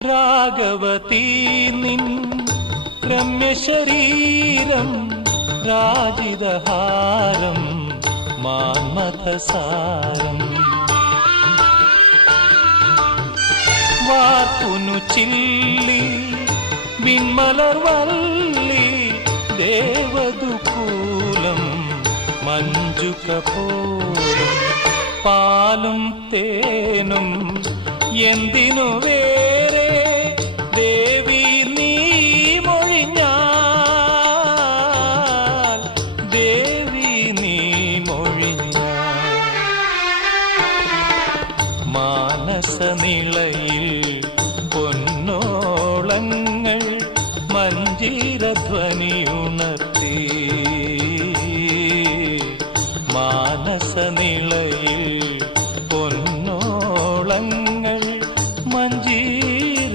രാഘവതീ നിൻ രമ്യശരീരം രാജിതഹാരം മാന്മഥസാരം വാർപ്പുനു ചില്ലി വിൺമലർവല്ലി ദേവദുകൂലം മഞ്ജുകപോലം പാലും തേനും എന്തിനു വേറെ ദേവി നീ മൊഴിഞ്ഞാൽ ദേവി നീ മൊഴിഞ്ഞാൽ മാനസനിളയിൽ പൊന്നോളങ്ങൾ മഞ്ജീരധ്വനിയും